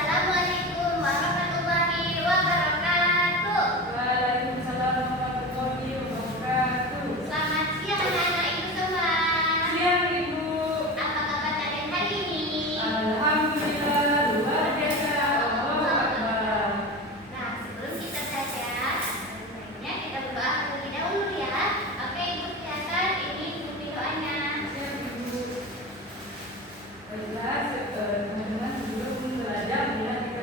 Assalamualaikum warahmatullahi wabarakatuh. Waalaikumsalam warahmatullahi wabarakatuh. Selamat siang anak-anak ibu semua. Siang Ibu. Apa kabar kalian hari ini? Alhamdulillah luar biasa. Allahu Akbar. Nah, sebelum kita belajar, sebaiknya kita berdoa terlebih dahulu ya. Oke, ibu silakan, ini bukti doanya. Siang Ibu. Baiklah, teman-teman sebelum belajar, kita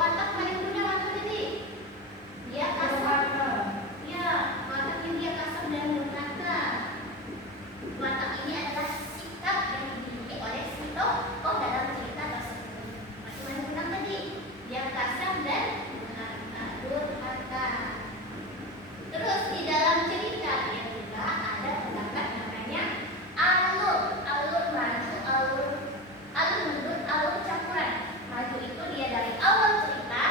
watak paling punya watak ini. Dia kasar. Durhaka. Ya, wataknya dia kasar dan durhaka. Watak ini adalah sikap yang dimiliki oleh si tokoh dalam cerita tersebut. Masih ulang tadi, dia kasar dan durhaka. Terus di dalam cerita dia juga ada terdapat namanya alur maju, alur mundur, alur campuran. Maju itu dia dari awal cerita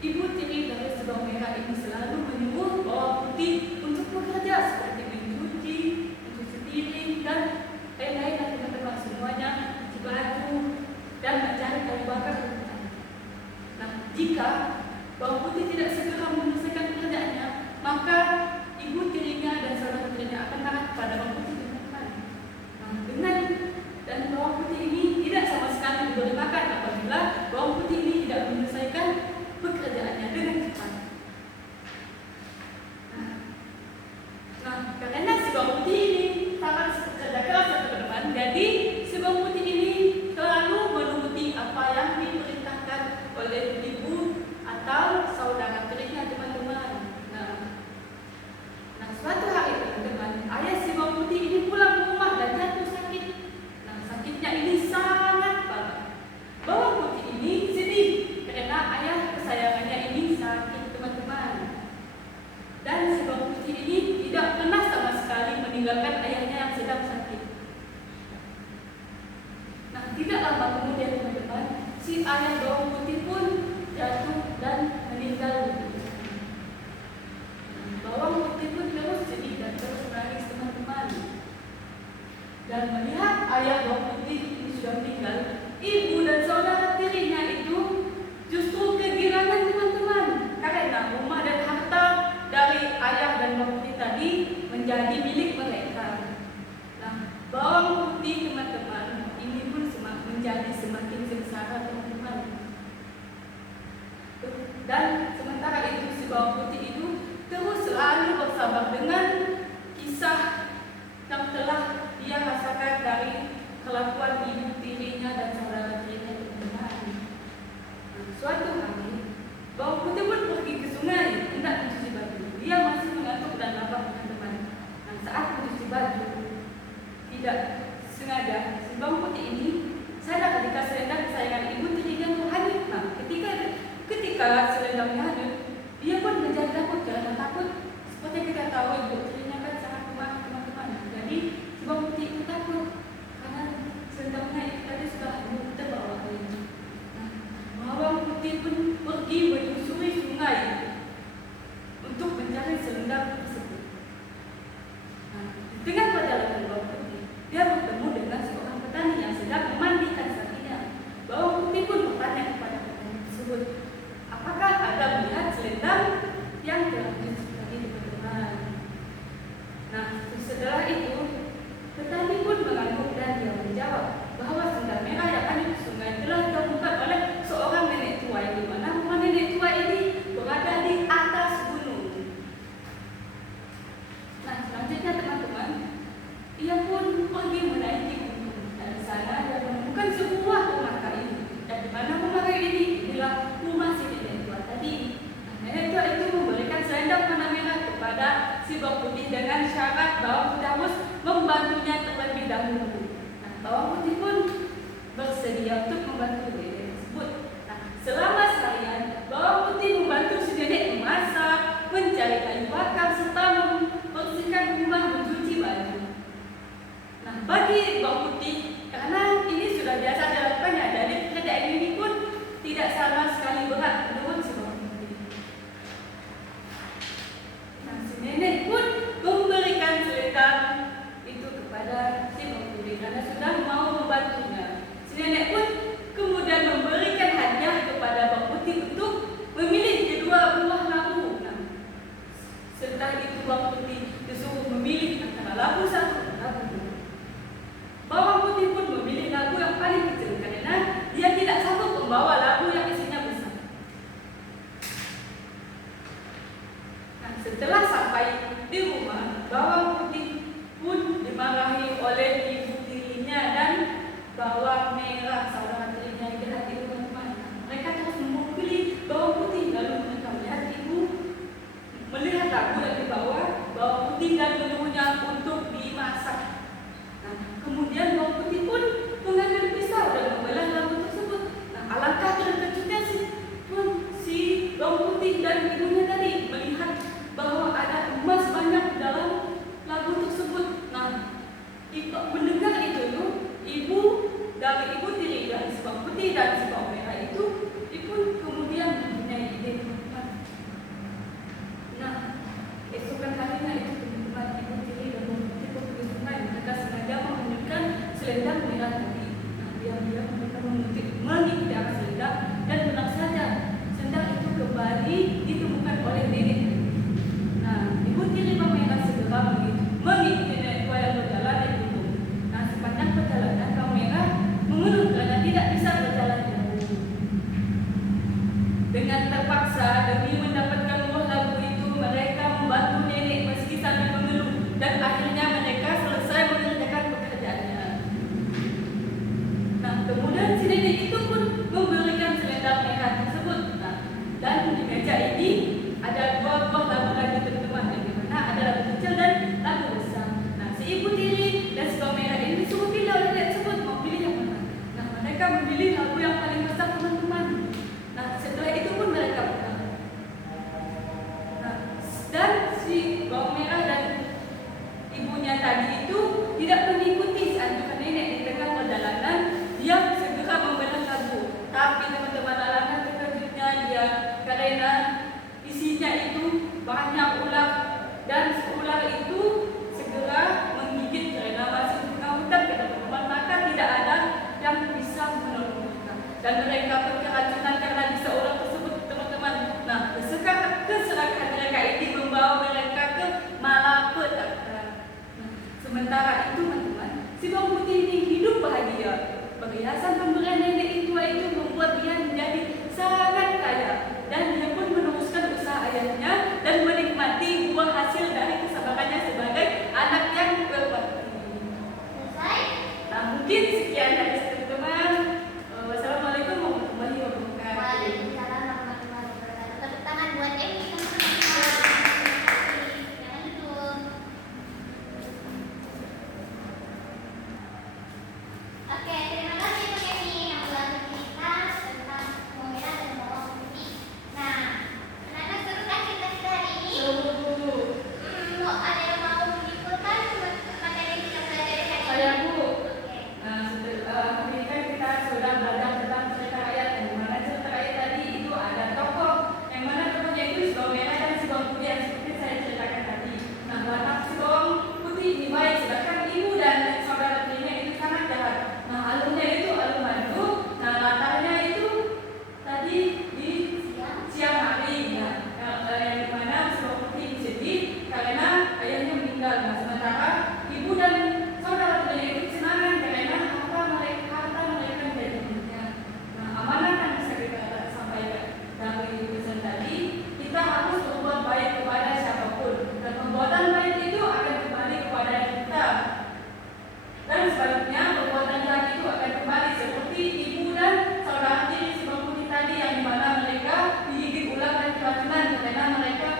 Ibu tiri dari si bawang merah ini selalu menyuruh bawang putih untuk bekerja seperti mencuci, mencuci piring, dan lain-lain dan teman-teman semuanya, cuci baju, dan mencari kayu bakar untuk api. Nah, jika bawang putih tidak segera menyelesaikan pekerjaannya, maka ibu tirinya dan saudara tirinya akan marah kepada bawang putih teman-teman. Nah, dengan dan bawang putih ini tidak sama sekali diberi makan apabila bawang putih ini tidak menyelesaikan pekerjaannya dengan cepat. Nah, karena si bawang putih ini sangat kerja keras teman-teman, jadi si bawang putih ini selalu menuruti apa yang diperintahkan oleh ibu atau saudara tirinya teman-teman. Nah, suatu hari teman-teman, ayah si bawang putih ini pulang ke rumah dan jatuh sakit. Nah, sakitnya ini sangat parah. Bawang putih ini sedih karena ayah kesayangannya ini sakit teman-teman. Dan si bawang putih ini tidak pernah sama sekali meninggalkan ayahnya yang sedang sakit. Nah, tidak lama kemudian teman-teman, si ayah bawang putih pun jatuh dan meninggal. Bawang putih pun terus sedih dan terus menangis teman-teman. Dan melihat ayah bawang putih ini sudah meninggal, ibu dan saudara tirinya itu justru kegirangan teman-teman, karena rumah dan harta dari ayah dan bawang putih tadi menjadi milik mereka. Nah, bawang putih teman-teman ini pun menjadi semakin sengsara teman-teman. Dan sementara itu si bawang putih itu terus selalu bersabar dengan kisah yang telah dia rasakan dari kelakuan ibu tirinya dan saudara tirinya teman-teman. Suatu hari bawang putih pun pergi ke sungai hendak mencuci baju. Dia masih mengantuk dan lapar teman-teman. Nah, saat mencuci baju, tidak sengaja si bawang putih ini sadar ketika selendang kesayangan ibu tirinya hanyut. Nah, ketika selendangnya hanyut, dia pun menjadi takut karena takut. Seperti kita tahu ibu tirinya kan sangat kuat teman-teman. Jadi si bawang putih itu takut karena selendangnya itu tadi sudah terbawa air. Nah, bawang putih pun pergi menyusuri sungai untuk mencari selendang tersebut. Nah, dengan perjalanan bawang putih, dia bertemu dengan seorang petani yang sedang memandikan sapinya. Bawang putih pun bertanya kepada petani tersebut, apakah Anda melihat selendang yang telah tadi teman-teman? Nah, setelah itu petani pun mengangguk dan dia menjawab bahwa selendang merah yang ada di sungai telah ditemukan oleh seorang nenek tua, yang dimana rumah nenek tua ini berada di atas gunung. Nah, selanjutnya teman-teman, ia pun pergi menaiki gunung. Dan di sana dia menemukan sebuah rumah kayu. Dan di mana rumah kayu ini inilah rumah si nenek tua tadi. Nah, nenek tua itu memberikan selendang warna merah kepada si bawang putih dengan syarat bawang putih harus membantunya terlebih dahulu. Nah, bawang putih pun bersedia untuk membantu nenek tersebut. Nah, selama seharian bawang putih membantu si nenek memasak, mencari kayu bakar, serta membersihkan rumah, mencuci baju. Nah, bagi bawang putih, karena ini sudah biasa dilakukannya, dari pekerjaan ini pun tidak sama sekali berat menurut si bawang putih. Nah, si nenek pun memberikan selendang itu kepada si bawang putih karena sudah mau membantunya. Si nenek pun kemudian memberikan hadiah kepada bawang putih untuk memilih kedua buah labu. Nah, setelah itu bawang putih disuruh memilih antara labu satu dan labu dua. Bawang putih pun memilih labu yang paling kecil karena dia tidak sanggup membawa labu yang isinya besar. Nah, setelah sampai di rumah, bawang putih pun dimarahi oleh ibu tirinya dan bawang merah saudara tirinya yang ada di rumah. Mereka terus memukuli bawang putih, lalu mereka melihat ibu melihat labu yang dibawa bawang putih dan menyuruhnya untuk dimasak. Nah, kemudian bawang putih pun mengambil pisau dan membelah labu tersebut. Nah, alangkah terkejutnya si bawang putih dan ibunya tadi melihat bahwa ada emas banyak dalam labu tersebut. Nah, mendengar itu, ibu tiri dari si bawang putih dan si bawang merah itu, ibu kemudian mempunyai ide yang merah tadi. Nah, diam-diam mereka mengikuti arah selendang dan benar saja selendang itu kembali ditemukan oleh nenek. Nah, ibu tiri Bang Merah segera mengikuti nenek tua yang berjalan di gunung. Nah, sepanjang perjalanan Bang Merah mengeluh karena tidak bisa berjalan jauh. Dengan terpaksa demi mendapatkan buah labu itu, mereka membantu nenek meski sambil mengeluh dan akhirnya mereka selesai mengerjakan pekerjaannya. Nah, kemudian si nenek itu pun memberikan selendang merah tersebut. Nah, dan di meja ini ada dua buah labu lagi teman-teman, yang dimana ada labu kecil dan labu besar. Nah, si ibu tiri dan si Bang Merah ini disuruh pilih oleh nenek tersebut mau pilih yang mana. Nah, mereka memilih labu yang paling besar teman-teman. Nah, setelah itu pun mereka pulang. Nah, dan si Bang Merah dan ibunya tadi itu tidak mengikuti anjuran nenek di tengah perjalanan. Dia segera membelah labu. Tapi teman-teman, alangkah terkejutnya dia karena isinya itu banyak ular dan ular itu segera menggigit karena masih tengah hutan ke dalam rumah, maka tidak ada yang bisa menolong mereka dan mereka pun keracunan karena bisa ular tersebut teman-teman. Nah, keserakahan mereka ini membawa mereka ke malapetaka. Nah, sementara itu teman-teman, si Bawang Putih ini hidup bahagia. Perhiasan pemberian nenek tua itu membuat dia menjadi sangat kaya dan dia pun meneruskan usaha ayahnya dan menikmati buah hasil dari kesabarannya sebagai anak yang berbakti. Selesai? Nah, mungkin sekian dari teman-teman. Wassalamualaikum warahmatullahi wabarakatuh. Waalaikumsalam warahmatullahi wabarakatuh. Tepuk tangan buat Emi, teman-teman. Jangan duduk. Oke, terima kasih Bang Emi yang telah bercerita tentang bawang merah dan bawang putih. Nah, anak-anak seru kan cerita-cerita hari ini? Ada yang mau menyimpulkan materi yang kita pelajari hari ini? Saya Bu. Oke. Nah, hari ini kan kita sudah belajar tentang cerita rakyat, yang mana cerita rakyat tadi itu ada tokoh, yang mana tokohnya itu si Bawang Merah dan si Bawang Putih yang seperti saya ceritakan tadi. Nah, watak si Bawang Putih ini baik, sedangkan ibu dan saudara tirinya itu sangat jahat. Nah, alumnya itu alum madu. Nah, latarnya itu tadi di siang hari. Nah, yang dimana si Bawang Putih ini sedih karena ayahnya meninggal. Nah, sementara ibu dan saudara tirinya itu kesenangan karena harta mereka menjadi miliknya. Nah, amanah yang bisa kita sampaikan dari pesan tadi, kita harus berbuat baik kepada siapapun dan perbuatan baik itu akan kembali kepada kita. Dan sebaliknya perbuatan jahat itu akan kembali seperti ibu dan saudara tiri si Bawang Putih tadi, yang dimana mereka digigit ular dan keracunan karena mereka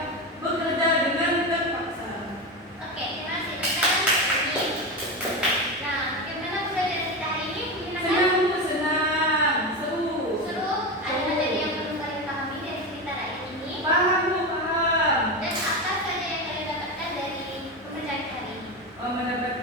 bekerja dengan terpaksa. Oke, terima kasih teman-teman. Nah, bagaimana belajar cerita hari ini? Menyenangkan? Senang Bu, senang, seru. Seru? Ada materi yang belum kalian pahami dari cerita hari ini? Paham Bu, paham. Dan apa saja yang kalian dapatkan dari pembelajaran hari ini? Mendapat